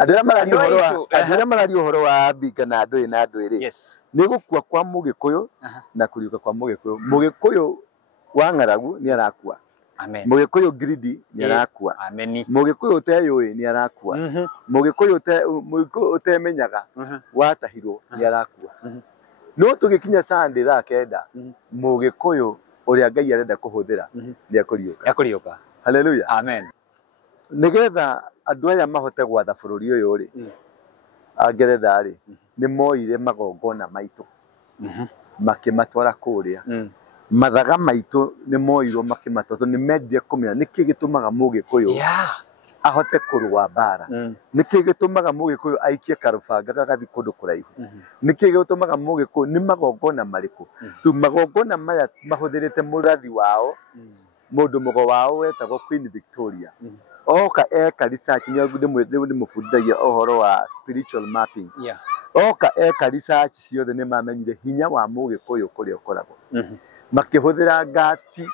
Andira marari uhoro wa Mbinga na Ndũĩ na Ndũĩrĩ. Yes. Nĩ gũkua kwa Mũgĩkũyũ na kũriũka kwa Mũgĩkũyũ. Mũgĩkũyũ wa ng'aragu nĩ arakua. Amen. Mũgĩkũyũ greedy nĩ arakua. Amen. Mũgĩkũyũ ũteyũĩ nĩ arakua. Mũgĩkũyũ ũtemenyaga watahirwo nĩ arakua. No tũgĩkinya Sunday thaa kenda Mũgĩkũyũ ũrĩa Ngai arenda kũhũthĩra nĩ akũriũka. Akũriũka. Hallelujah. Amen. Nĩgetha andũ aya mahote gwatha bũrũri ũyũ rĩ, Ngeretha rĩ, nĩ moire magongona maitũ makĩmatwara kũrĩa. Mathaga maitũ nĩ moirwo makĩmatwara tondũ nĩ mendire kũmenya nĩkĩ gĩtũmaga Mũgĩkũyũ ahote kũrũa mbara. Nĩkĩ gĩtũmaga Mũgĩkũyũ aikie karũbanga gagathiĩ kũndũ kũraihu. Nĩkĩ gĩtũmaga Mũgĩkũyũ, nĩ magongona marĩkũ? Rĩu magongona maya mahũthĩrĩte mũrathi wao, mũndũ mũgo wao wetagwo Queen Victoria. Oka eka research nĩ ndĩmũbundithagia ũhoro wa spiritual mapping. Oka eka research ciothe nĩ mamenyire hinya wa Mũgĩkũyũ kũrĩa ũkoragwo. Makĩhũthĩra Ngati,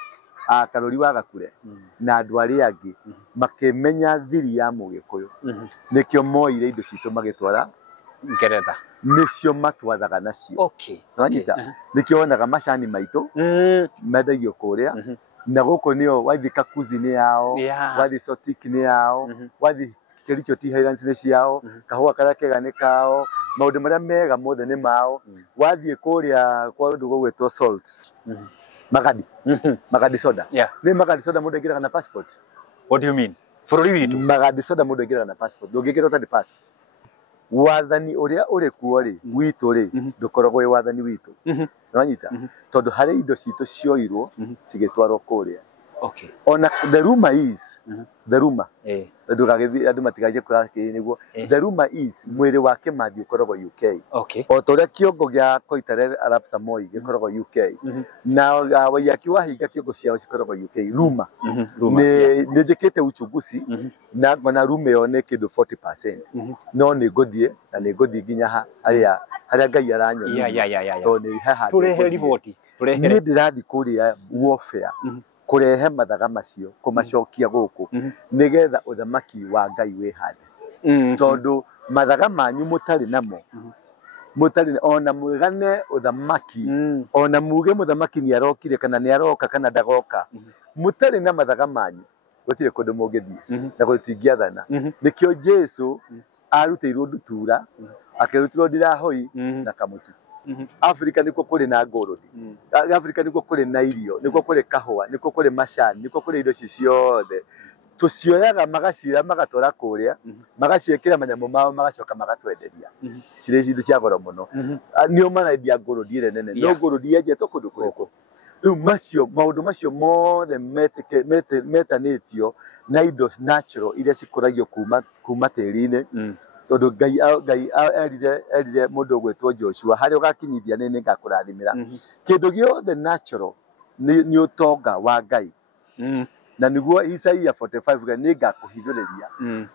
Karũri wa Gakure na andũ arĩa angĩ makĩmenya thiri ya Mũgĩkũyũ. Nĩkĩo moire indo citũ magĩtwara Ngeretha. Nĩcio matwathaga nacio. Nĩkĩo wonaga macani maitũ mendagio kũrĩa. Na gũkũ nĩo wathiĩ Kakuzi nĩ yao, wathiĩ Sotik nĩ yao, wathiĩ Kericho Tea Highlands nĩ ciao, kahũa karĩa kega nĩ kao, maũndũ marĩa mega mothe nĩ mao. Wathiĩ kũrĩa kwa ũndũ gwĩtwo Salt, Magadi soda. Nĩ Magadi soda mũndũ aingĩraga na passport. What do you mean? Bũrũri witũ. Magadi soda mũndũ aingĩraga na passport. Ndũngĩingĩra ũtarĩ pass. Wathani ũrĩa ũrĩ kuo rĩ, witũ rĩ, ndũkoragwo wĩ wathani witũ. Nĩwanyita? Tondũ harĩ indo citũ cioirwo cigĩtwarwo kũrĩa. Ona the rumor is, ndũgagĩthiĩ andũ matigaje kũra nĩguo. The rumor is mwĩrĩ wa Kĩmathi ũkoragwo UK. O ta ũrĩa kĩongo gĩa Koitalel Arap Samoei gĩkoragwo UK. Na Waiyaki wahinga kĩongo ciao cikoragwo UK. Rumor. Nĩ njĩkĩte uchunguzi na ngona rumor ĩyo nĩ kĩndũ 40%. No nĩ ngũthiĩ na nĩ ngũthiĩ nginya harĩa Ngai aranyonia. Tondũ nĩ haha. Tũrehe riboti. Niĩ ndĩrathiĩ kũrĩa warfare. Kurehe mathaga macio kũmacokia gũkũ nĩgetha ũthamaki wa Ngai wĩhande. Tondũ mathaga manyu mũtarĩ namo, mũtarĩ ona mwĩgane ũthamaki, ona muge mũthamaki nĩ arokire kana nĩ aroka kana ndagoka, mũtarĩ na mathaga manyu gũtirĩ kũndũ mũngĩthiĩ na gũtingĩathana. Nĩkĩo Jesũ arutĩirwo ndutura, akĩrutĩrwo ndirahoi na kamutu. Africa nĩkuo kũrĩ na ngũrũthi. Africa nĩkuo kũrĩ na irio, nĩkuo kũrĩ kahũa, nĩkuo kũrĩ macani, nĩkuo kũrĩ indo ciothe. Tũcioyaga magacioya magatwara kũrĩa, magaciĩkĩra manyamũ mao magacoka magatwenderia. Cirĩ indo cia goro mũno. Nĩo marendia ngũrũthi ĩrĩa nene. No ngũrũthi yenjetwo kũndũ kũrĩkũ? Rĩu maũndũ macio mothe metanĩtio na indo natural iria cikũragio kuma tĩri-inĩ. Tondũ Ngai erire mũndũ ũgwĩtwo Joshua, harĩa ũgakinyithia nĩ ngakũrathimĩra. Kĩndũ gĩothe natural nĩ ũtonga wa Ngai. Na nĩguo Isaia 45 nĩ ngakũhithũrĩria.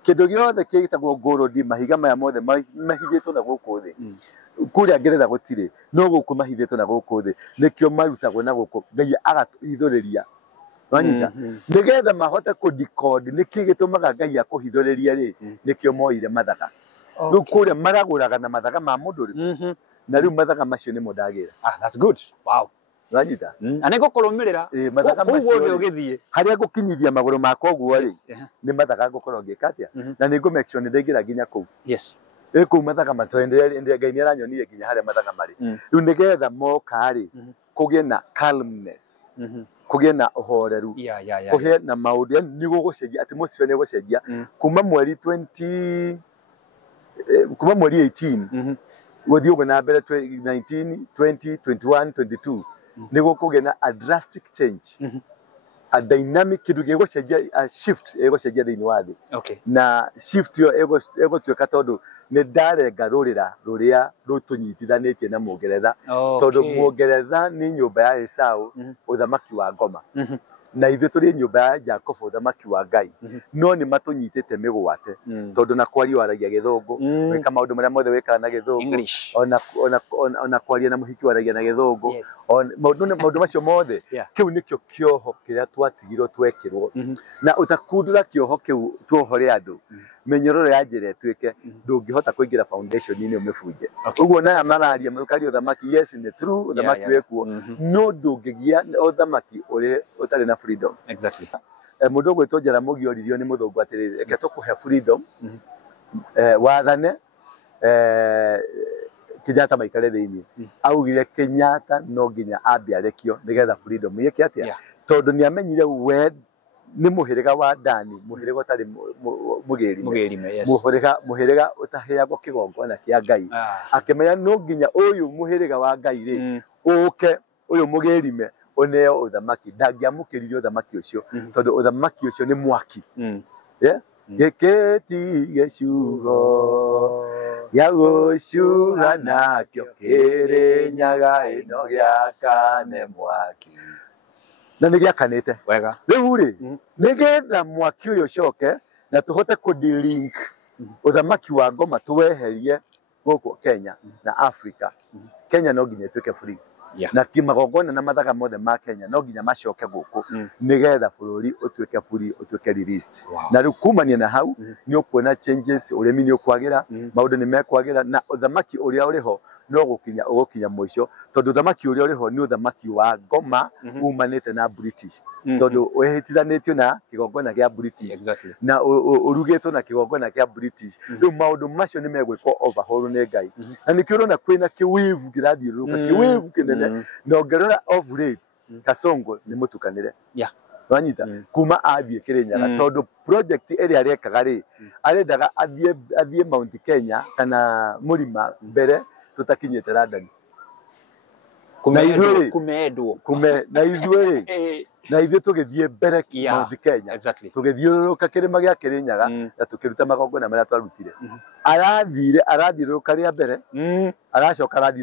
Kĩndũ gĩothe kĩĩtagwo ngũrũthi, mahiga maya mothe mahithĩtwo na gũkũ thĩ. Kũrĩa Ngeretha gũtirĩ, no gũkũ mahithĩtwo na gũkũ thĩ. Nĩkĩo marutagwo na gũkũ, Ngai agahithũrĩria. Wanyita? Nĩgetha mahote kũdecode nĩkĩ gĩtũmaga Ngai akũhithũrĩrie rĩ, nĩkĩo moire mathaga. Rĩu kũrĩa maragũraga na mathaga ma mũndũ rĩ. Na rĩu mathaga macio nĩmo ndagĩra. That's good. Wow. Wanyita? Na nĩ gũkũrũmĩrĩra. Mathaga macio ũgĩthiĩ. Harĩa ngũkinyithia magũrũ makwa ũguo rĩ, nĩ mathaga ngũkorwo ngĩka atĩa. Na nĩ ngũ-make sure nĩ ndaingĩra nginya kũu. Kũu mathaga matwenderia Ngai nĩ aranyonirie nginya harĩa mathaga marĩ. Rĩu nĩgetha moka rĩ, kũgĩe na calmness. Kũgĩe na ũhoreru, kũgĩe na maũndũ nĩ gũgũcenjia, atmosphere nĩ gũcenjia kuma mweri 18 gũthiĩ ũguo na mbere 19, 20, 21, 22 nĩ gũkũgĩa na a drastic change, a dynamic, kĩndũ gĩgũcenjia, a shift ĩgũcenjia thĩinĩ wa thĩ. Na shift ĩyo ĩgũtuĩka tondũ nĩ ndarenga rũrĩra rũrĩa rũtũnyitithanĩtie na Mũngeretha. Tondũ Mũngeretha nĩ nyũmba ya Esau, ũthamaki wa ngoma. Na ithuĩ tũrĩ nyũmba ya Jacob, ũthamaki wa Ngai. No nĩ matũnyitĩte mĩgwate. Tondũ na kwaria waragia Gĩthũngũ, gwĩka maũndũ marĩa mothe wĩkaga na Gĩthũngũ, ona kwaria na mũhiki waragia na Gĩthũngũ. Maũndũ macio mothe, kĩu nĩkĩo kĩoho kĩrĩa twatigirwo twekĩrwo. Na ũtakundũra kĩoho kĩu tuohore andũ, menyororo ya njira etuike ndungihota kuingira foundation ini umefuje uguo na mararia mukari uthamaki yes ni true uthamaki wekuo no ndungigia uthamaki uri utari na freedom exactly mundu gwetwo Jaramogi oririo ni muthungu atiriri reke tukuhe freedom wathane Kenyatta maikare thiini augire Kenyatta no nginya ambiarekio nigetha freedom yeke atia tondu ni amenyire we ni muhiriga wa ndani muhiriga utari mugerime muhiriga utaheagwo kigongona kia Ngai akimenya no nginya uyu muhiriga wa Ngai ri uke uyu mugerime oneo uthamaki ndangiamukiririo uthamaki ucio tondu uthamaki ucio ni mwaki geketi geshugo yagucuga nakio kirinyaga ino giakane mwaki na nä gä akanä wega rä u rä nä getha mwaki å yå coke na tå hote kå link å thamaki wa ngoma tå weherie gå kå Kenya na Africa Kenya no nginya ä tuä ke free na kimagongona na mathaga mothe ma Kenya no nginya macoke gå kå nä getha bå rå ri å tuä ke free å tuä ke released na rä u kumania na hau nä å kuona changes å rä mi nä å kwagä ra maå ndå nä mekwagä ra na å thamaki å rä a å rä ho no gukinya muico tondu thamaki uria uri ho ni uthamaki wa ngoma umanite na British tondu wehitithanitio na kigongona gia British na urugitwo na kigongona gia British riu maundu macio ni megwikwo overhaul ni Ngai na nikio urona kwina kiwivu kirathiuruka kiwivu kinene na ongerera of late Kasongo ni mutukanire wanyita kuma athie Kirinyaga tondu project area arekaga ri arendaga athie Mount Kenya kana Murima mbere tutakinyete London kumedwo na ithuĩ tũgĩthiĩ mbere Mount Kenya tũgĩthiũrũrũka kĩrĩma gĩa Kirinyaga na tũkĩruta magongona marĩa twarutire arathiũrũrũka rĩa mbere aracoka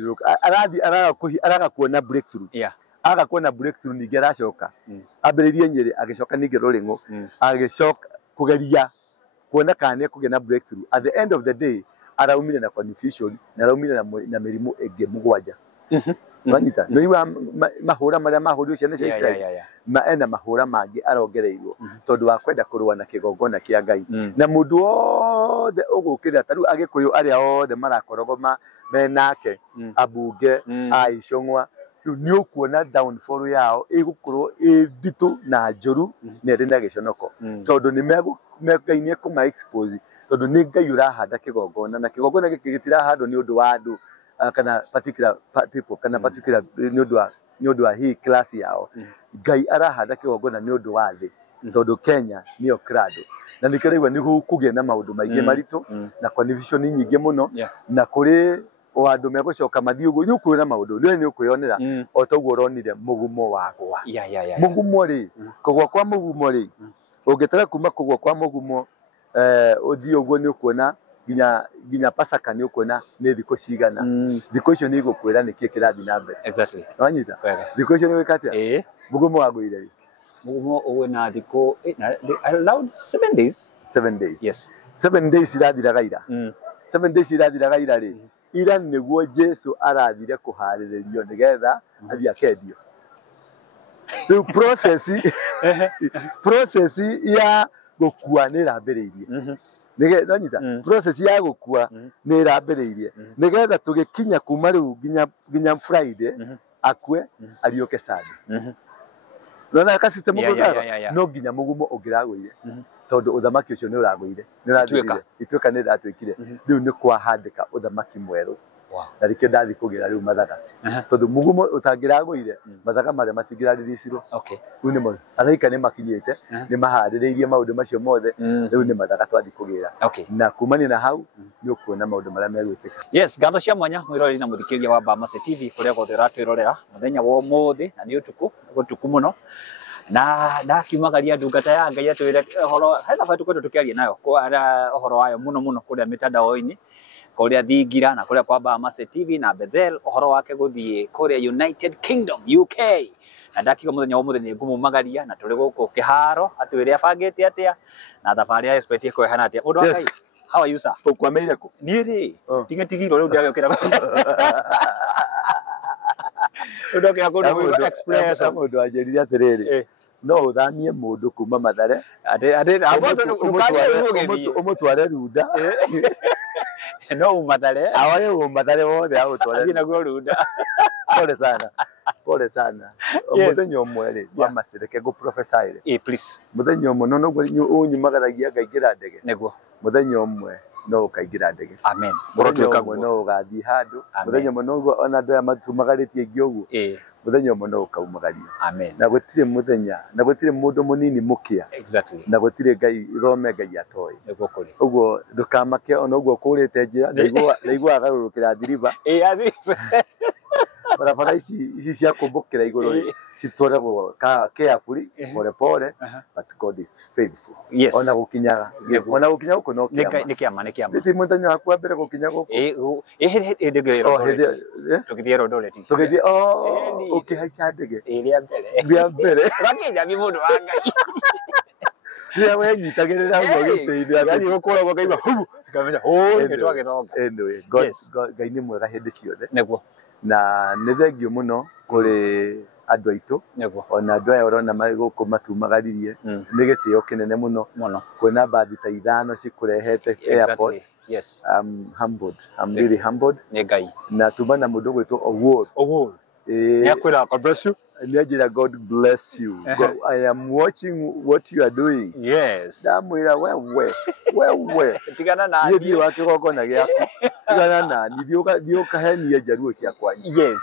araga kuona breakthrough agakuona breakthrough ningĩ aracoka ambĩrĩirie Nyeri agĩcoka ningĩ Rũrĩng'ũ agĩcoka kũgeria kuona kana nĩekũgĩa na breakthrough at the end of the day araumire na confusion na araumire na mĩrimũ ĩngĩ mũgwanja wanyita no iwa mahũra marĩa mahũrio ciana cia Israeli ena mahũra mangĩ arongereirwo tondu wa kwenda kũrũa na kĩgongona kĩa Ngai na mũndũ wothe ũgũkĩra tarĩu Agĩkũyũ arĩa othe marakorogoma menake ambunge Aicũng'wa rĩu nĩ ũkuona downfall yao ĩgũkorwo ĩ nditũ na njũru na ĩrĩ na gĩconoko tondu nĩ Ngai nĩ ekũma expose tondu nĩ Ngai ũrahanda kĩgongona na kĩgongona gĩkĩ gĩtirahandwo nĩ ũndũ wa andũ kana particular people kana particular nĩ ũndũ wa hii class yao Ngai arahanda kĩgongona nĩ ũndũ wa thĩ tondu Kenya nĩyo krado na nĩkĩo raigua nĩ kũgĩa na maũndũ maingĩ maritũ na confusion nyingĩ mũno na kũrĩ o andũ megũcoka mathiĩ ũguo nĩ ũkuona maũndũ nĩ ũkwĩonera o ta ũguo ũronire mũgumo wagwa mũgumo rĩ kũgwa kwa mũgumo rĩ ũngĩtara kuma kũgwa kwa mũgumo ũthiĩ ũguo nĩ ũkuona nginya Pasaka nĩ ũkuona nĩ thikũ cigana thikũ icio nĩ igũkwĩra nĩkĩĩ kĩrathiĩ na mbere wanyita thikũ icio nĩ gwĩka atĩa mũgumo wagũire rĩ mũgumo ũna thikũ around 7 days 7 days yes 7 days irathiraga ira 7 days irathiraga ira rĩ ira nĩguo Jesu arathire kũharĩrĩrio nĩgetha athiĩ akendio rĩu process ya gũkua nĩ ĩrambĩrĩirie nĩgetha nyita process ya gũkua nĩ ĩrambĩrĩirie nĩgetha tũgĩkinya kuma rĩu nginya Friday akue ariũke Sunday nona ka system ũgũthara no nginya mũgumo ũngĩragũire tondu ũthamaki ũcio nĩ ũragũire nĩ ũrathirire ituĩka nĩ ndatwĩkire rĩu nĩ kwahandĩka ũthamaki mwerũ na rĩkĩo ndathi kũgĩra rĩu mathaga tondu mũgumo ũtangĩragũire mathaga marĩa matingĩrarĩrĩcirwo rĩu nĩmo araika nĩ makinyĩte nĩ maharĩrĩirie maũndũ macio mothe rĩu nĩ mathaga twathi kũgĩra na kumania na hau nĩ ũkuona maũndũ marĩa megwĩtĩka yes ngatho cia mwanya mwĩroreri na mũthikĩria wa Bamase TV kũrĩa guothe ũratwĩrorera mũthenya wa ũmũthĩ na nĩ ũtukũ mũno na ndakiumagaria ndungata ya Ngai atwĩre ũhoro hena batu kwetu tũkĩaria nayo ũhoro wayo mũno kũrĩa mitandao-inĩ kũrĩa Thingira na kũrĩa kwa Bamase TV na Bethel ũhoro wake gũthiĩ kũrĩa United Kingdom UK na ndakiuga mũthenya wa ũmũthĩ nĩ ngũmũmagaria na tũrĩ gũkũ kĩharo atwĩre abangĩte atĩa na thabarĩ ya expect kwehana atĩa mũndũ wa Ngai how are you sir ũkwameire kũ niĩ rĩ tingĩtigirwo rĩu ndĩragĩũkĩra ũndũ wa kũndũ express mũndũ anjĩrire atĩrĩrĩ no uthamie mundu kuma Mathare ade abazo ndukaje rugethi umutware Runda no Mathare awaye Mathare wothe agutware na go Runda pole sana muthenya umwe wa Masereke go prophesy please muthenya umwe no unyumagaragia ngaigira ndege neguo muthenya umwe no ukaigira ndege amen muthenya umwe no ugathi handu muthenya umwe no ona ndoya matumagaritie ngiogu muthenya umwe no ukaumagaria amen na gutire muthenya na gutire mundu munini mukia exactly na gutire ngai rome ngai atoi neguo kuri uguo ndukamake ona uguo kurite njira ndaigua agarurukira thiriba athiriba barabara ici cia kumbukira iguru citwaragwo carefully pole pole but God is faithful ona gukinyaga guko no nikiama ti muthenya wa kwa mbere gukinya guko ndegero tukithiero ndoreti tukithie ukihaica ndege ria mbere gakinya bi mundu wa ngai ria wenyitagirira ngo giteithia yani ukoragwo kaima kamenya nitwagithonga anyway ngai ni mwega hindi ciothe neguo na nĩ thengio mũno kũrĩ andũ aitũ ona andũ aya ũrona gũkũ matumagaririe nĩ gĩtĩo kĩnene mũno kwĩna mbathi ta 5 cikũrehete airport. I'm humbled. I'm really humbled. Na tuma na mũndũ gwĩtwo Owuor nĩakwĩra God bless you. Nĩanjĩra God bless you. I am watching what you are doing. Ndamwĩra wewe tigana na niĩ wake gogona gĩaku tigana na thiĩ ũkahenie njaruo ciakwa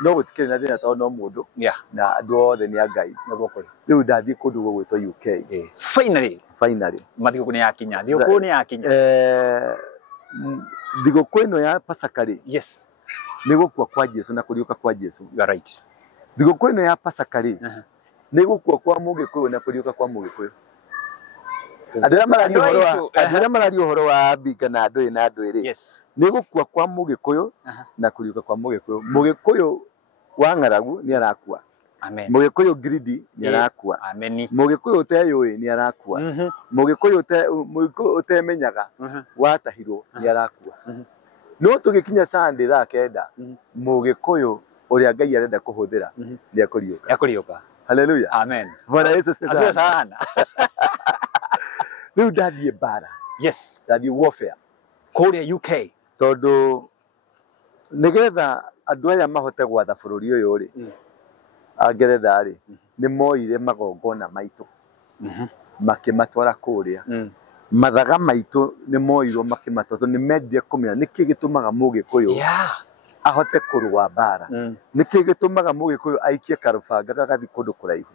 no gũtikĩrĩ na thĩna tondũ no mũndũ na andũ othe nĩ a Ngai rĩu ndathiĩ kũndũ gũgwĩtwo UK finally mathigũkũ nĩ yakinya thigũkũ nĩ yakinya thigũkũ ĩno ya Pasaka rĩ nĩ gũkua kwa Jesu na kũriũka kwa Jesu. Thigũkũ ĩno ya Pasaka rĩ nĩ gũkua kwa Mũgĩkũyũ na kũriũka kwa Mũgĩkũyũ. Andũ arĩa mararia ũhoro wa mbinga na ndũĩ na ndũĩ rĩ nĩ gũkua kwa Mũgĩkũyũ na kũriũka kwa Mũgĩkũyũ. Mũgĩkũyũ wa ng'aragu nĩ arakua, Mũgĩkũyũ greedy nĩ arakua, Mũgĩkũyũ ũteyũĩ nĩ arakua, Mũgĩkũyũ ũtemenyaga watahirwo nĩ arakua. No tũgĩkinya Sunday thaa 9 Mũgĩkũyũ ũrĩa Ngai arenda kũhũthĩra nĩ akũriũka. Hallelujah. Amen. Bwana Yesu asifiwe sana. Rĩu ndathiĩ mbara. Ndathiĩ warfare kũrĩa UK tondũ nĩgetha andũ aya mahote gwatha bũrũri ũyũ rĩ Angeretha rĩ nĩ moire magongona maitũ makĩmatwara kũrĩa mathaga maitũ nĩ moirwo makĩmatwara nĩ mendire kũmenya nĩkĩ gĩtũmaga Mũgĩkũyũ ahote kũrũa mbara, nĩkĩ gĩtũmaga Mũgĩkũyũ aikie karũbanga gagathiĩ kũndũ kũraihu,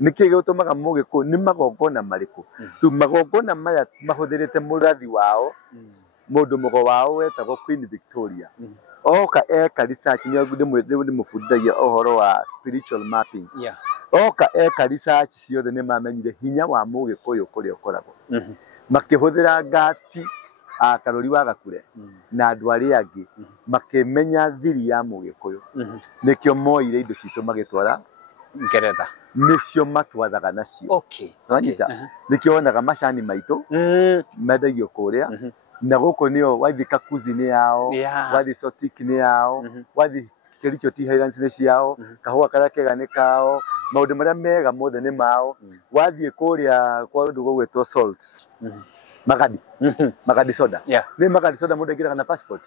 nĩkĩ gĩtũmaga Mũgĩkũyũ nĩ magongona marĩkũ. Rĩu magongona maya mahũthĩrĩte mũrathi wao mũndũ mũgo wao wetagwo Queen Victoria oka eka research nĩmũbundithagia ũhoro wa spiritual mapping. Oka eka research ciothe nĩ mamenyire hinya wa Mũgĩkũyũ kũrĩa ũkoragwo makĩhũthĩra ngati Karori wa Gakure na andũ arĩa angĩ makĩmenya thiri ya Mũgĩkũyũ nĩkĩo moire indo citũ magĩtwara Ngeretha nĩcio matwathaga nacio. Nĩkĩo wonaga macani maitũ mendagio kũrĩa na gũkũ nĩo wathiĩ Kakuzi nĩ yao, wathiĩ Sotik nĩ yao, wathiĩ Kericho Tea Highlands nĩ ciao, kahũa karĩa kega nĩ kao, maũndũ marĩa mega mothe nĩ mao. Wathiĩ kũrĩa kwa ũndũ gũgwĩtwo Salt Magadi soda nĩ Magadi soda mũndũ aingĩraga na passport.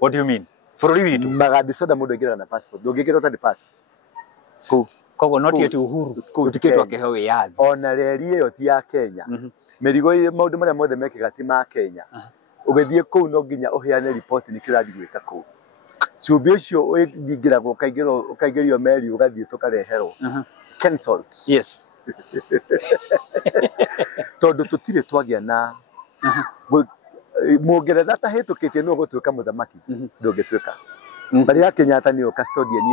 What do you mean? Bũrũri witũ Magadi soda mũndũ aingĩraga na passport ndũngĩingĩra ũtarĩ pass koguo no ti Uhuru tũtikĩtwo akĩheo wĩyathi. Ona reri ĩyo ti ya Kenya, mĩrigo maũndũ marĩa mothe mekĩga ti ma Kenya. Ũgĩthiĩ kũu no nginya ũheane report nĩkĩo ũrathiĩ gwĩka kũu. Cumbĩ ũcio ũingĩragwo ũkaingĩrio meri ũgathiĩ tũkareherwo cancelled. Tondũ tũtirĩ twagĩa na Mũngeretha tahĩtũkĩtie no gũtuĩka mũthamaki ndũngĩtuĩka. Bari ya Kenyatta nĩyo custodian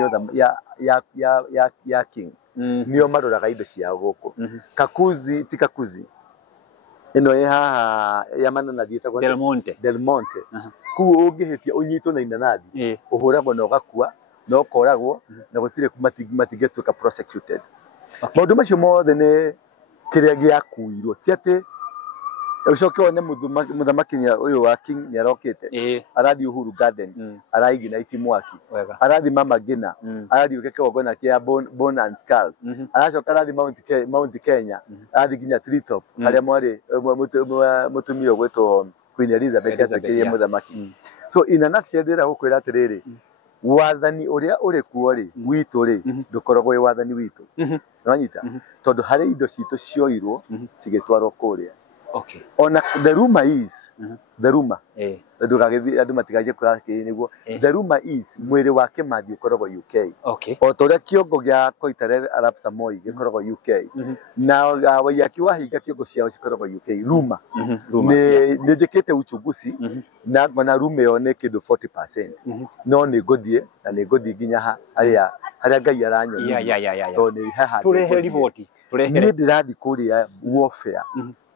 ya king nĩo maroraga indo ciao gũkũ. Kakuzi ti Kakuzi ĩno ĩ haha ya mananathi ĩtagwo Del Monte. Kũu ũngĩhĩtia ũnyitwo na inanathi ũhũragwo na ũgakua na ũkoragwo na gũtirĩ matingĩtuĩka prosecuted. Maũndũ macio mothe nĩ kĩrĩa gĩakuirwo ti atĩ ucoke one muthamaki uyu wa King ni arokite arathi Uhuru Garden araiginaiti mwaki arathi Mama Ngina arathi ukeke ogona kia Bone and Skulls aracoka arathi Mount Kenya arathi nginya Tree Top haria mwari mutumio gwetwo Queen Elizabeth yacekirie muthamaki. So in a nutshell ndira gukwira atiriri wathani uria uri kuo ri witu ri ndukoragwo wathani witu uranyita tondu hari indo citu cioirwo cigitwarwo kuria. Okay. Ona the rumor is the rumor ndugagithi andu matigaje kura kiri niguo the rumor is mwiri wa Kimathi ukoragwo UK. Okay. O toria kiongo gia Koitalel Arap Samoei gikoragwo UK na Waiyaki wahinga kiongo ciao cikoragwo UK. Rumor ni njikite uchunguzi na ngona rumor yo ni kindu 40% no ni nguthie na ni nguthie nginya haria Ngai aranyonia to ni haha turehe riboti ni ndirathi kuria warfare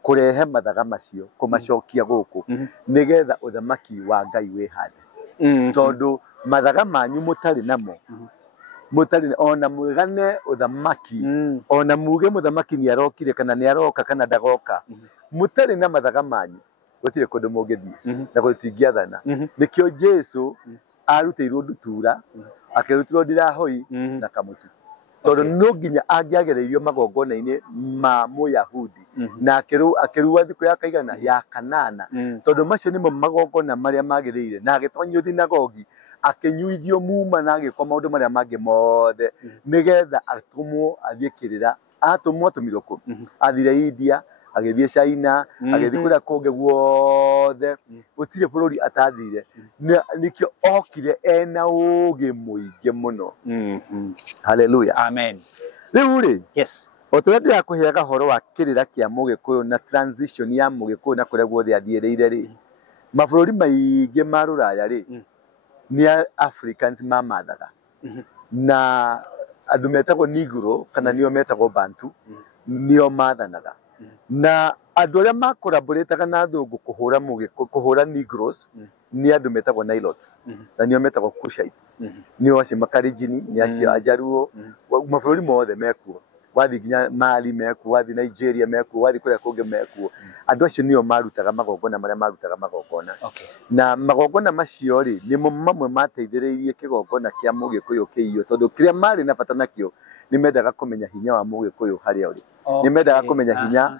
kurehe mathaga macio kumacokia guku nigetha uthamaki wa Ngai wihande tondu mathaga manyu mutari namo mutari ona mwigane uthamaki ona muge muthamaki ni arokire kana ni aroka kana ndagoka mutari na mathaga manyu gutire kundu mungithie na gutingiathana nikio Jesu arutirwo ndutura akirutirwo ndirahoi na kamutu tondu no nginya angiagereirio magongona-ini ma Muyahudi na akirua thiku ya kaigana ya kanana tondu macio nimo magongona maria magirire na agitonyio thinagogi akinyuithio muma na agikwa maundu maria mangi mothe nigetha atumwo athiikirira atumwo atumiroko athire India agithie China agithie kuria kungi guothe gutire bururi atathire nikio okire ena ugi muingi muno. Hallelujah, amen. Riu ri yes otoria ndira kuheaga horo wa kirira kia Mugikuyu na transition ya Mugikuyu na kuria guothe athiireire ri mabururi maingi ma Ruraya ri ni Africans mamathaga na andu metagwo Negro kana nio metagwo Bantu nio mathanaga na andu aria makoraboretaga na thungu kuhura Mugikuyu kuhura Negroes ni andu metagwo Nilotes na nio metagwo Cushites nio acio Makalenjin ni acio Ajaruo mabururi mothe mekuo wathi nginya Mali mekuo wathi Nigeria mekuo wathi kuria kungi mekuo andu acio nio marutaga magongona maria marutaga magongona na magongona macio ri nimo mamwe mateithiriirie kigongona kia Mugikuyu kiio tondu kiria mari na bata nakio ni mendaga kumenya hinya wa Mugikuyu haria uri ni mendaga kumenya hinya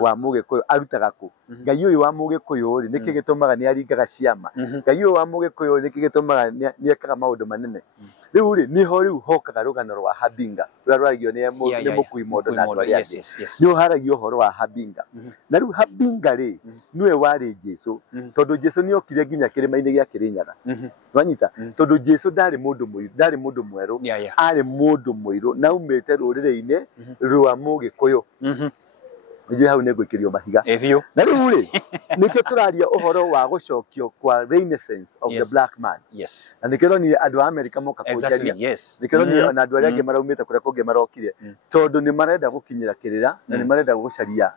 wa Mugikuyu arutaga ku Ngai uyu wa Mugikuyu ri niki gitumaga ni aringaga ciama Ngai uyu wa Mugikuyu niki gitumaga ni ekaga maundu manene riu ri niho riu hokaga rugano rwa Habinga rura rwagio ni mukui mondo na andu aria angi ni uharagio uhoro wa Habinga na riu Habinga ri niwe wari Jesu tondu Jesu ni okire nginya kirima-ini gia Kirinyaga wanyita tondu Jesu ndari mundu mweru ari mundu muiru na umite rurire-ini rwa Mugikuyu nje hau negwikirio mahiga na riu ri nikio turaria uhoro wa gucokio kwa renaissance of the black man na nikio ni andu a America moka kujaria nikio ni ona andu aria angi maraumite kuria kungi marokire tondu ni marenda gukinyira kirira na ni marenda gucaria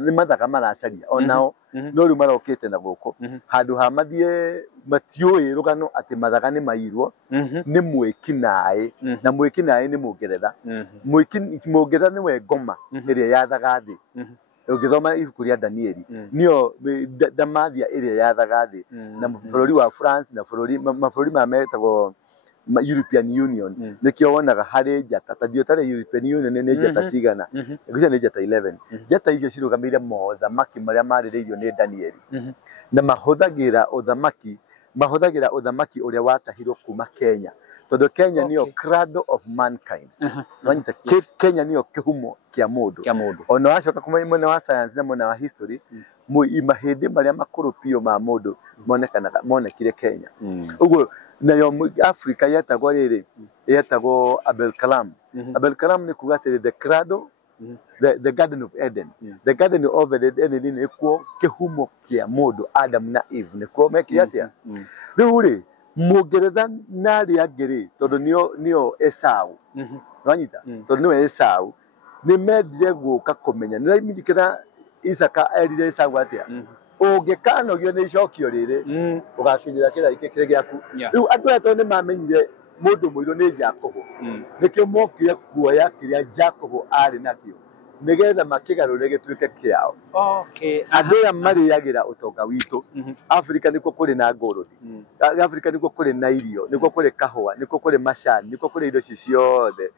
ni mathaga maracaria onao no riu marokite na guku handu ha mathie matiui rugano ati mathaga ni mairwo ni mwikinae na mwikinae ni Mungeretha Mungeretha niwe ngoma iria yathaga thi ugithoma ibuku ria Danieli nio Damathia iria yathaga thi na bururi wa France na mabũrũri ma metagwo European Union nikio wonaga hari njata tathio tare European Union ni njata cigana ngucia ni njata 11 njata icio cirugamire mothamaki maria maririirio ni Danieli na mahuthagira uthamaki uria watahirwo kuma Kenya tondu Kenya nio cradle of mankind wanyita Kenya nio kihumo kia mundu ona wacoka kuma mwena wa science na mwena wa history mahindi maria makuru pio ma mundu monekire Kenya uguo nayo Africa yetagwo riri yetagwo Abel Kalam ni kuga ati the cradle the garden of Eden the garden of Eden ni kuo kihumo kia mundu Adam na Eve ni kuo mekiatia riu ri Mungeretha nari angiri tondu nio Esau wanyita tondu niwe Esau ni mendire guka kumenya ni raimikira Isaka erire Esau atia ungikanogio ni icokio riri ugakinyira kira giaku riu andu eto ni mamenyire mundu muiru ni Jacob nikio mokire kuoya kiria Jacob ari nakio nigetha makigarure gituike kiao Okay. andu ya mari yagira utonga witu Africa niko kuri na ngorodi Africa niko kuri na irio niko kuri kahua niko kuri macani niko kuri indo ciothe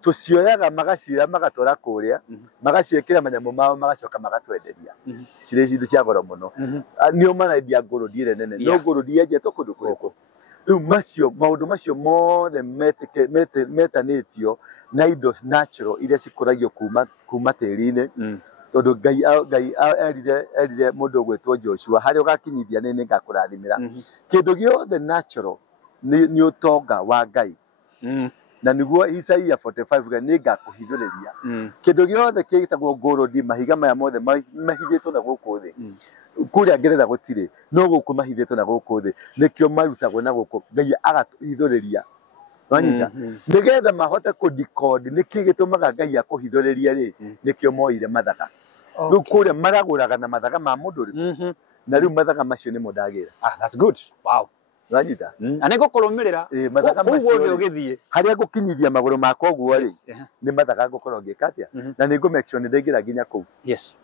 tucioyaga magacira magatora kuria magaciekira manyamu mao magacoka magatwenderia cire indo cia goro muno nio maraendia ngorodi ire nene no ngorodi yenjetwo kundu kuriku riu macio maundu macio mothe metanitio na indo natural iria cikuragio kuma tiri-ini tondu ngai erire mundu gwetwo Joshua hari ugakinyithia nini ngakurathimira kindu giothe natural ni utonga wa ngai na niguo Isaia 45 ni ngakuhithuriria kindu giothe kitagwo ngorodi mahiga maya mothe mahithitwo na guku thi kuria ngeretha gutire no guku mahithitwo na guku thi nikio marutagwo na guku ngai agatuhithuriria wanyita nigetha mahote ku decode niki gitumaga ngai akuhithuriria ri nikio moire mathaga riu kuria maraguraga na mathaga ma mundu ri na riu mathaga macio ni mundagira That's good. Wow. wanyita Aneko kurumirira mathaga macio ugithie haria gukinyithia maguru makwa guo ri ni mathaga ngukorwo ngikatia na ni ngo make sure ni ndengira nginya ku yes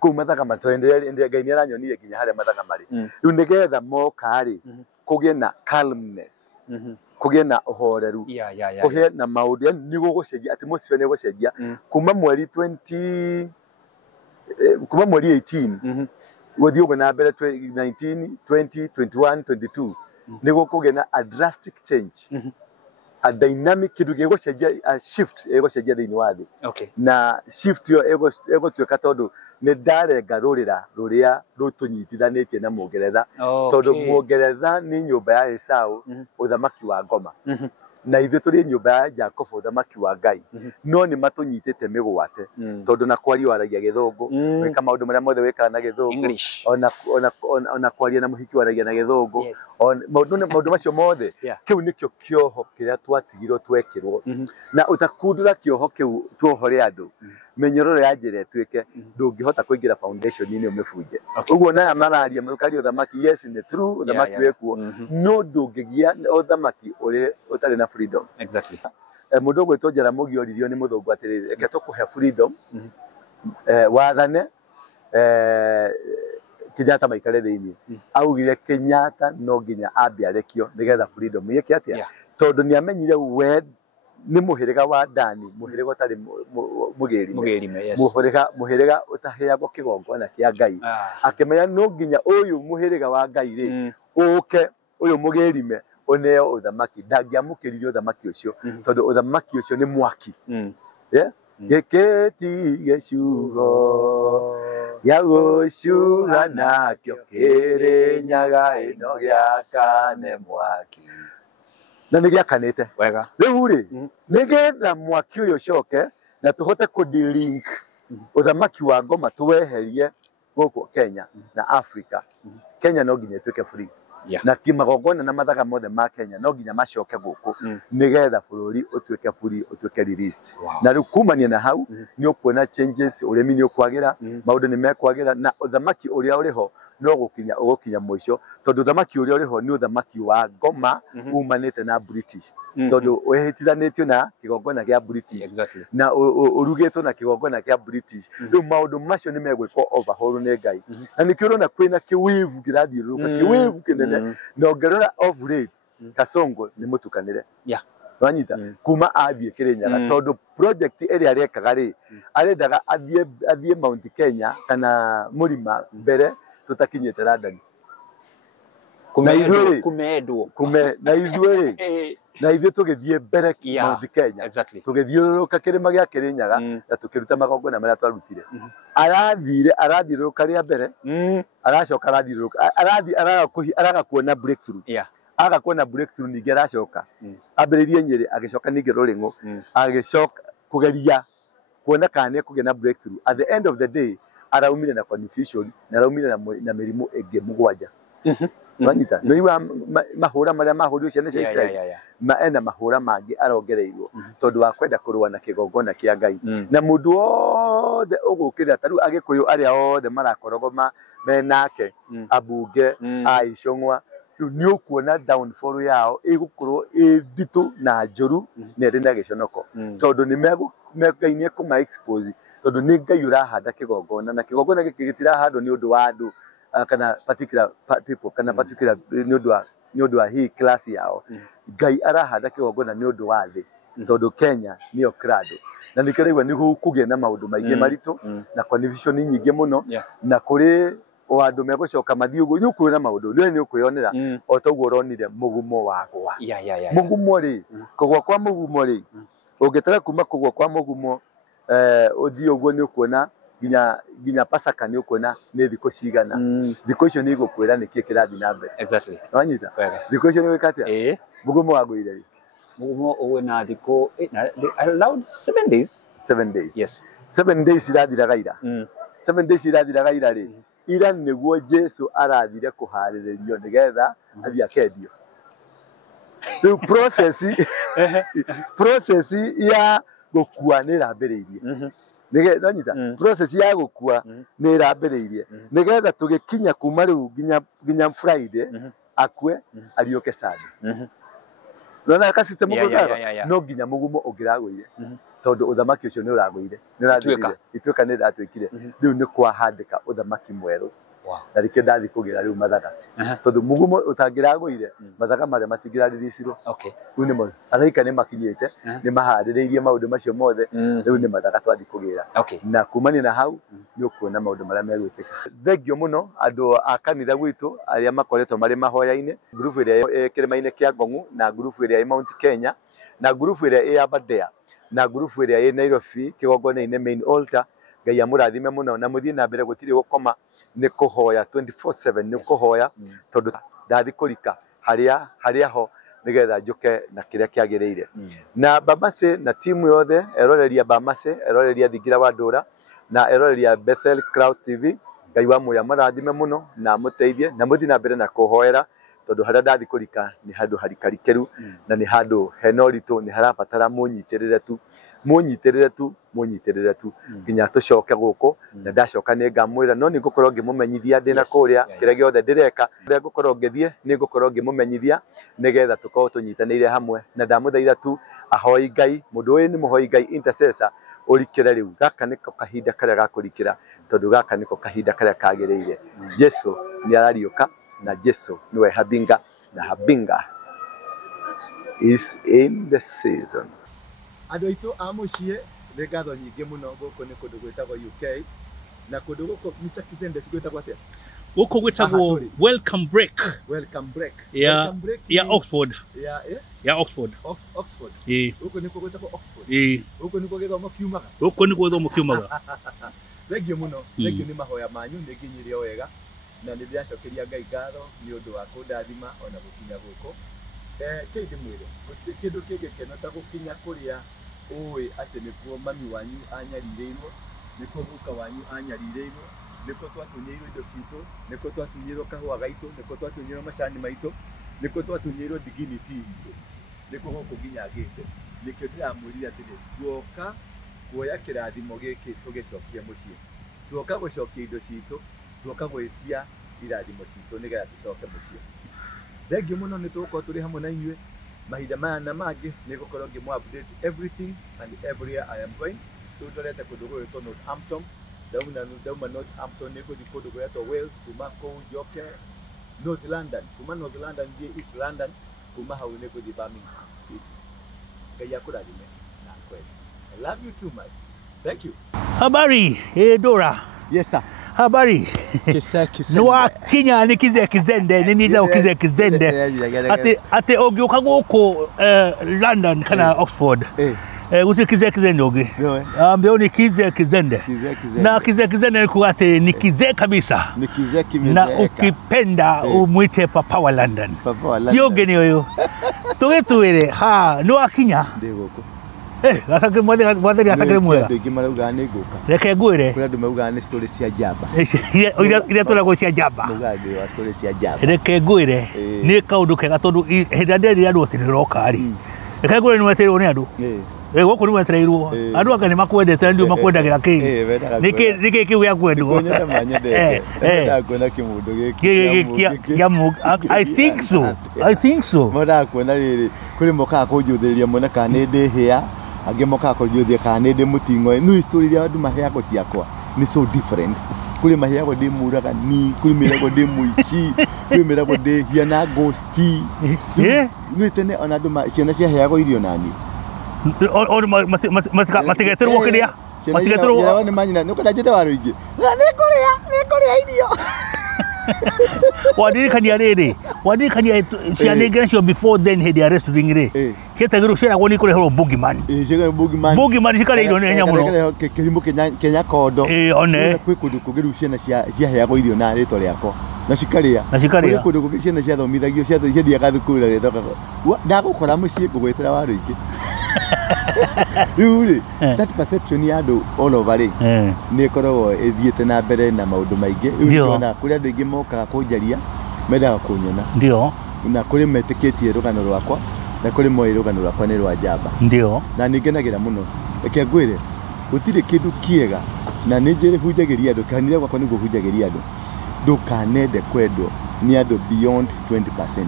ku mathaga matwenderia ngai ni aranyonire nginya haria mathaga mari riu nigetha moka ri kugie na calmness kugie na uhoreru kugie na maundu ni gugucenjia atmosphere ni gucenjia kuma mweri 20 kuma mweri 18 guthii uguo na mbere 19 20 21 22 ni gukugie na a drastic change a dynamic kindu gigucenjia a shift igucenjia thiini wa thi na shift yo egutuika tondu ni ndarenga ruria rutunyitithanitie na Mungeretha tondu Mungeretha ni nyumba ya Esau uthamaki wa ngoma na ithu turi nyumba ya Jacob uthamaki wa Ngai no ni matunyitite migwate tondu na kwaria waragia githungu weka maundu maria mothe weka na githungu ona kwaria na muhiki waragia na githungu maundu macio mothe kiu nikio kioho kiria twatigirwo twekirwo na utakundura kioho kiu tuohore andu menyororo ya njira tuike ndungihota kuingira foundation ini umefuje uguo na mararia mukari uthamaki yes ni true uthamaki wekuo no ndungigia uthamaki uri utari na freedom exactly mundu gwetwo Jaramogi oririo ni muthungu atiriri reke tukuhe freedom wathane Kenyatta maikare thiini augire Kenyatta no nginya ambiarekio nigetha freedom yeke atia tondu ni amenyire we ni muhiriga wa ndani muhiriga utari mugerime yes muhiriga utaheagwo kigongona kia Ngai akimenya no nginya uyu muhiriga wa Ngai ri uke uyu mugerime oneo uthamaki ndangiamukiririo uthamaki ucio tondu uthamaki ucio ni mwaki giketi gicugo ya gucuga nakio kirinyaga ino giakane mwaki na nigiakanite wega riu ri nigetha mwaki uyu ucoke na tuhote ku link uthamaki wa ngoma tuweherie guku Kenya na Africa Kenya no nginya tuike free na kimagongona na mathaga mothe ma Kenya no nginya macoke guku nigetha bururi utuike free utuike released na riu kumania na hau ni ukuona changes urimi ni ukwagira maundu ni mekwagira na uthamaki uria uriho no gukinya muico tondu uthamaki uria uriho ni uthamaki wa ngoma umanite na British tondu wehitithanitio na kigongona gia British na urugitwo na kigongona gia British riu maundu macio ni megwikwo overhaul ni Ngai na nikio urona kwina kiwivu kirathiuruka kiwivu kinene no ngerora of late Kasongo ni mutukanire wanyita kuma athie Kirinyaga tondu project area arekaga ri arendaga athie Mount Kenya kana Murima mbere tutakinyite London kumedwo na ithuĩ na ithuĩ tugithie mbere Mount Kenya tugithiururuka kirima gia Kirinyaga na tukiruta magongona maria twarutire arathiururuka ria mbere aracoka arathiururuka araga kuona breakthrough agakuona breakthrough ningi aracoka ambiririe Nyeri agicoka ningi Ruringu agicoka kugeria kuona kana kugia na breakthrough at the end of the day araumire na confusion na araumire na mirimu enge mugwanja wanyita no iwa mahura maria mahurio ciana cia Israel maena mahura mangi arongereirwo tondu wa kwenda kurua na kigongona kia Ngai na mundu wothe ugukira taru agikuyu aria othe marakorogoma menake abunge aicongwa ni ukuona downfall yao igukorwo nditu na njuru na ri na giconoko tondu ni megainie kuma expose tondu ni Ngai urahanda kigongona na kigongona giki gitirahandwo ni undu wa andu kana particular people kana particular ni undu wa hii class yao. Ngai arahanda kigongona ni undu wa thi tondu Kenya niyo krado na nikirigwa ni kugie na maundu maingi maritu na confusion nyingi muno na kuri o andu megucoka mathii uguo ni ukwira maundu ni ukwionera o toguo uronire mugumo wagwa mugumo ri kugwa kwa mugumo ri ungitara kuma kugwa kwa mugumo uthii uguo ni ukuona ginya Pasaka ni ukuona ni thiko cigana thiko icio ni igukwira niki kirathi na mbere exactly wanyita thiko icio ni wikatia mugumo wagwire mugumo uwe na thiko allowed 7 days 7 days yes 7 days irathiraga ira 7 days irathiraga ira ri ira niguo Jesu arathire kuhariririo nigetha athia kendio the process ya gukua ni rambiriirie nigetha nyita process ya gukua ni rambiriirie nigetha tugikinya kuma riu ginya Friday akue arioke Sunday nona kasi se mugo no ginya mugumo ungiragwire tondu uthamaki ucio ni uragwire ni urathire ituika ni ratwikire riu ni kwa handika uthamaki mweru na rike ndathi kugira riu mathaga tondu mugumo utangiragwire mathaga mare matingirarithicirwo riu ni mo araika ni makinyite ni mahaririirie maundu macio mothe riu ni mathaga twathi kugira na kumania na hau ni ukuona maundu maria megwitika thengio muno andu a kanitha gwitu aria makoretwo mari mahoya-ini group iria kirima-ini kia Ngong'u na group iria Mount Kenya na group iria ya Aberdare na group iria Nairobi kigongona-ini main altar Ngai amurathime muno na muthii na mbere gutiri gukoma ni kuhoya 24/7 ni kuhoya tondu ndathi kurika haria ho nigetha njuke na kiria kiagiriire na Bamase na timu yothe eroreria Bamase eroreria Thingira wa Ndura na eroreria Bethel Cloud TV Ngai wa muya marathime muno na muteithie na muthii na mbere na kuhoera tondu haria ndathi kurika ni handu harikarikeru na ni handu henoritu ni harabatara munyitirire tu ginya tucoke guku na ndacoka ni ngamwira no ni ngukorwo ngimumenyithia ndina kuria kire giothe ndireka ria ngukorwo ngithie ni ngukorwo ngimumenyithia nigetha tukorwo tunyitanire hamwe na ndamuthaitha tu ahoi Ngai mundu uyu ni muhoi Ngai intercessor urikire riu gaka niko kahinda karia gakurikira tondu gaka niko kahinda karia kagiriire Jesu ni arariuka na Jesu niwe Habinga na Habinga is in the season. Andu aitu a mucii ni ngatho nyingi muno guku ni kundu gwitagwo UK na kundu guku Mr. Kizembe gwitagwo atia guku gwitagwo welcome break ya Oxford ya Oxford guku niko gwitagwo Oxford guku niko githomo kiumaga thengio muno thengio ni mahoya manyu ni nginyire wega na ni ndiacokeria Ngai ngatho ni undu wa kundathima ona gukinya guku kendi mwire kindu kingi keno ta gukinya kuria oi ati nikuo mami wanyu anyarireirwo nikuo guka wanyu anyarireirwo nikuo twatunyeirwo indo citu nikuo twatunyirwo kahua gaitu nikuo twatunyirwo macani maitu nikuo twatunyirwo dignity itu nikuo guku nginya ngite nikio ndiramwirire ati tuoka kuoya kirathimo giki tugicokia mucii tuoka gucokia indo citu tuoka gwitia irathimo citu nigetha tucoke mucii thengio muno ni tuko turi hamwe na inyue mahinda maya na mangi ni gukorwo ngimu update everything and everywhere I am going tudorete kundu gwitwo Northampton dauma Northampton ni kuthi kundu gwitwo Wales kuma kuu Njoke North London kuma North London ngi East London kuma hau ni kuthi Birmingham City Ngai akurathime na kweli I love you too much thank you habari Dora yes sir habari nwa kinya ni kizende ni niza kizende ate ogiuka guku London kana Oxford uti kizende ogi ambeo ni kizende na kizende ni ate ni kize kabisa na ukipenda umwite Papa wa London sio geni oyo tugetuire nwa kinya ndiguko asake mwade asake mwega ngi marauga ni nguka reke ngwire kuri andu mauga ni story cia jamba ira turago cia jamba mugathi wa story cia jamba reke ngwire ni kaundu kega tondu hinda nderi andu otiniroka ari reke ngwire ni weterwo ni andu guku ni wetereirwo andu anga ni makwendete ndio makwendagira ki niki kiu ya kwendwo ndakuona kimundu giki I think so moda kuona riri kuri moka kunjuthiriria mona kana ndi hia angĩ mokaga kũnjũthia kana nĩ ndĩ mũting'oe no story iria andũ maheagwo ciakwa nĩ so different kuri maheagwo ndĩ mũragani kuri meragwo ndĩ mũici kuri meragwo ndĩ hiana ghosti nĩ tene ona andũ ciana ciaheagwo irio nani matigeterwo kĩrĩa matigeterwo nĩ manyina nĩ ũkenda njĩte waru ingĩ nĩ kũrĩa irio wadirikania rĩrĩ wadirikania ciana ingĩ nacio before then hĩndĩ ya wrestling rĩ cietagĩrwo ciaragwo nĩ kũreherwo boogeyman cikareirwo nĩ hinya mũno kĩrimũ Kenya kondo one kwĩ kũndũ kũngĩ rĩu ciana ciaheagwo irio na rĩtwa rĩakwa na cikarĩa kũrĩ kũndũ kũngĩ ciana ciathomithagio ciathiaga thukuru na rĩtwa ndagũkora mũciĩ ngũgwĩtĩra waru ingĩ rĩu rĩ that perception ya andũ all over rĩ nĩ ĩkoragwo ĩthiĩte na mbere na maũndũ maingĩ rĩu na kũrĩ andũ aingĩ mokaga kũnjaria mendaga kũnyona ndio na kũrĩ metĩkĩtie rũgano rwakwa na kũrĩ moĩ rũgano rwakwa nĩ rwa njamba ndio na nĩ ngenagĩra mũno reke ngwĩre gũtirĩ kĩndũ kĩega na nĩ njĩrĩ hunjagĩria andũ kanitha gwakwa nĩguo hunjagĩria andũ ndũkanende kwendwo nĩ andũ beyond 20%.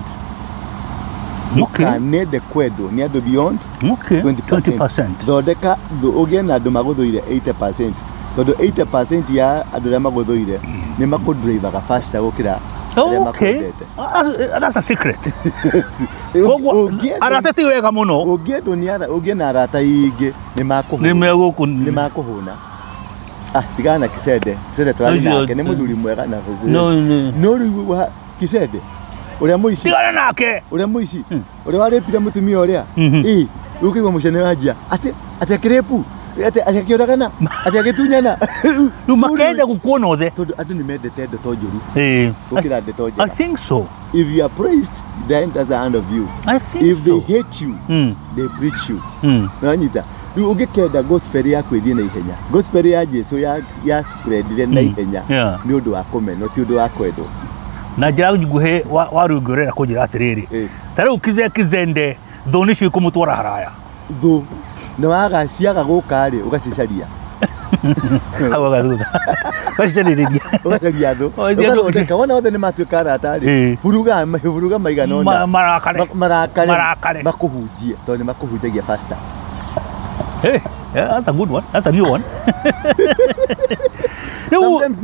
Ndũkanende kwendwo nĩ andũ beyond 20%. Thondeka ũgĩe na andũ magũthũire 80%. Tondũ 80% ya andũ arĩa magũthũire nĩ makũdrivaga faster gũkĩra okay, that's a secret. Arata ti wega muno. Ũngĩendwo na arata ingĩ nĩ makũhũna. Tigana Kisende twarĩ nake nĩ mũthuri mwega na no rĩu Kisende ũrĩa mũici tigana nake ũrĩa mũici ũrĩa warĩpire mũtumia ũrĩa rĩu kĩgwa mũcene wanjia atĩ akĩrĩpu atĩ akĩoragana atĩ agĩtunyana rĩu makenda gũkuona othe tondũ andũ nĩ mendete ndeto njũru gũkĩra ndeto njega. I think so. If you are praised, then that's the end of you. I think if so. If they hate you, they preach you. Nanyita rĩu ũngĩkenda gospel yaku ĩthiĩ na ihenya gospel ya Jesu ya spreadire na ihenya nĩ ũndũ wa kũmenwo ti ũndũ wa kwendwo na njĩra nguhĩ waru ngorera kũnjĩra atĩrĩrĩ ta rĩu Kizende thũ nĩcio ikũmũtwara haraya thũ na wagaciaga gũka rĩ ũgacicaria ũgacaria thũ ũgathondeka wona othe nĩ matuĩka arata rĩ huruga maigana ũna marakare makũhunjie tondũ nĩ makũhunjagia faster. Hey, yeah, that's a good one. That's a new one. Sometimes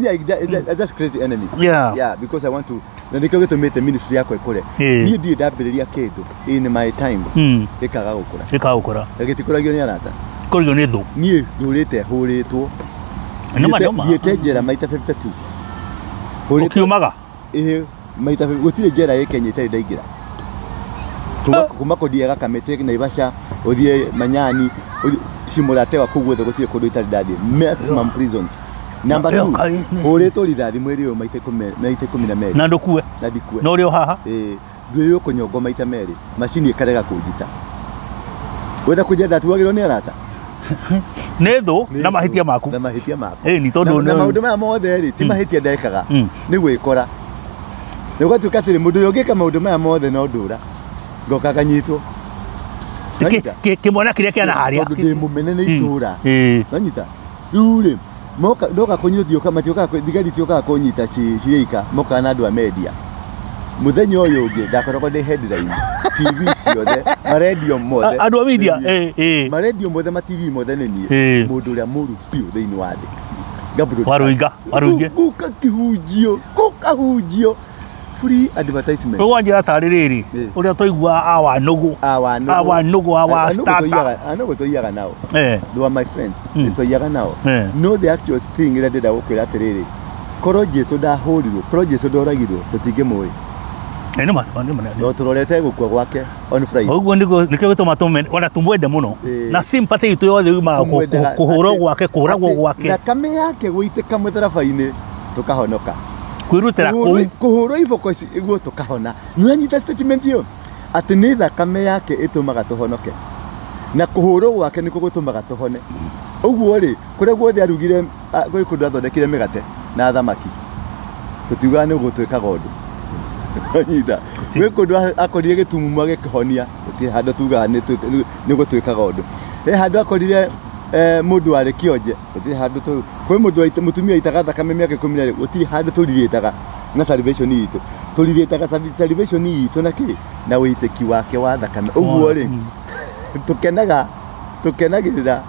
I just create enemies. Yeah, because I want to. Na nĩkĩo gĩtũmĩte ministry yakwa ĩkũre. Niĩ ndirĩ ndambĩrĩria kĩndũ in my time. Ĩkaga gũkũra. Gĩtikũragio nĩ arata. Kũrigio nĩ thũ. Niĩ ndũrĩte hũrĩtwo. Thiĩte njera maita 52. Ũkiumaga? Maita gũtirĩ njera ĩ Kenya itarĩ ndaingĩra. Kuma kũthiaga Kamĩtĩ Naivasha ũthiĩ Manyani Simulatewa kũu guothe gũtirĩ kũndũ itarĩ ndathiĩ maximum prisons. Number 2 hũrĩtwo rithathi mwĩrĩ ũyũ maita 12 na ndũkue na ndikue no ũrĩ haha ndũĩ kũnyongo maita merĩ macini ĩkarega kũnjita wenda kũnjenda atuagĩrwo nĩ arata nĩ thũ na mahĩtia maku nĩ tondũ na maũndũ maya mothe rĩ ti mahĩtia ndekaga nĩ gwĩkora nĩ ũgatuĩka atĩrĩ mũndũ ũrĩa ũngĩka maũndũ maya mothe no ndũra ngoka kanyitwo kĩmwana kĩrĩa kĩana harĩa tondũ ndĩ mũmene nĩ itũra nanyita rĩu rĩ ndoka kũnyitio matiokaga thigari tiokaga kũnyita cireika mokaga na andũ a media muthenya ũyũ ũngĩ ndakoragwo ndĩ headline TV ciothe maredio mothe andũ a media maredio mothe ma TV mothe nĩ niĩ mũndũ ũrĩa mũru biũ thĩinĩ wa thĩ waruinga gũkahunjio free advertisement ũgwanjĩra tarĩ rĩrĩ ũrĩa twaigua awanũgũ anũgũ tũiyaga nao they were my friends tũiyaga nao no the actual thing ĩrĩa ndĩrenda gũkwĩra atĩrĩrĩ korwo Jesu ndahũrirwo korwo Jesu ndoragirwo tũtingĩmũĩ no tũrorete gũkua gwake on Friday ũguo nĩkĩo gĩtũma ona tũmwende mũno na sympathy itũ yothe yumaga kũhũrwo gwake kũragwo gwake thakame yake gũitĩka mũtharaba-inĩ tũkahonoka kwirutira kuhurwo iboko iguo tukahona nĩanyita statement iyo ati ni thakame yake itumaga tuhonoke na kuhurwo gwake niko gutumaga tuhone uguo ri kuria guothe arugire gwi kundu athondekire migate na thamaki tutiuga ni gutwika gondu anyita gwi kundu akorire gitumumu agĩkĩhonia gũtirĩ handũ tugaga nĩ gũtwĩka gondu handũ akorire mundu arĩ kĩonje gũtirĩ handũ kwĩ mundu mutumia aitaga thakame mĩaka 10 gũtirĩ handũ tũrirĩtaga na salvation itũ tũrirĩtaga salvation itũ na kĩ na wĩitĩki wake wa thakame ũguo rĩ tukenaga tukenagirira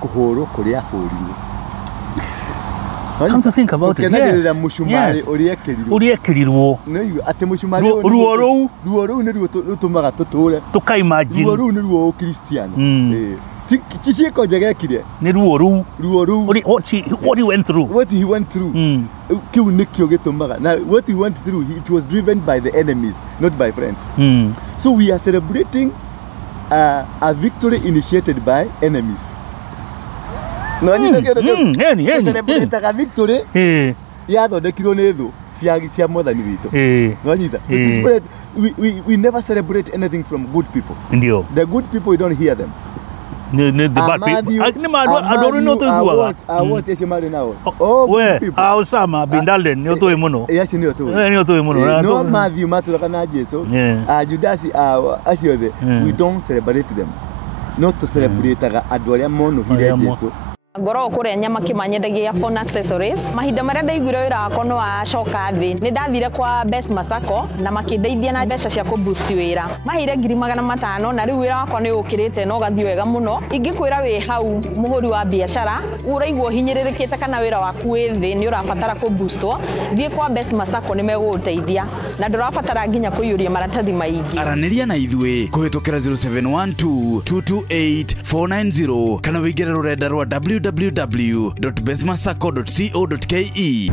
kuhurwo kuria hurirwo. Come to think about it, tukenagirira mushumari uriekirirwo no you ate mushumari ruo ruu ni ruo tumaga tuture tukaimagine ruo ruu ni ruo Kristiano Chishiko jagekire ni ruo ruu what he went through kiu nikio gitumaga. Now what he went through, it was driven by the enemies, not by friends. So we are celebrating a victory initiated by enemies. No celebrate a victory yathondekirwo nĩ thũ cia mwathani witũ. We never celebrate anything from good people. The good people, we don't hear them. The bad people. What is your matter now? Osama bin Laden ni otoe muno. Yes, ni otoe. Ni otoe muno. No Matthew matulaka na Jesu. Judas acio the. We don't celebrate them. Not to celebrate andu aria monuhire Jesu. Ngoro kuria nyama kimanyendagia phone accessories mahinda maria ndaiguire wira wakwa no acoka thi ni ndathire kwa Best Masako na makindeithia na mbeca cia ku boost wira mahire 500 na riu wira wakwa ni ukirite no gathi wega muno ingikwira wi hau muhuri wa biashara uraigwo hinyiririkite kana wira waku wi thi ni urabatara ku boostwo thie kwa Best Masako ni meguteithia na ndurabatara nginya kuyuria maratathi maingi araniria na ithwe kuhitukira 0712 228 490 kana wigire rurenda rwa www.bestmasako.co.ke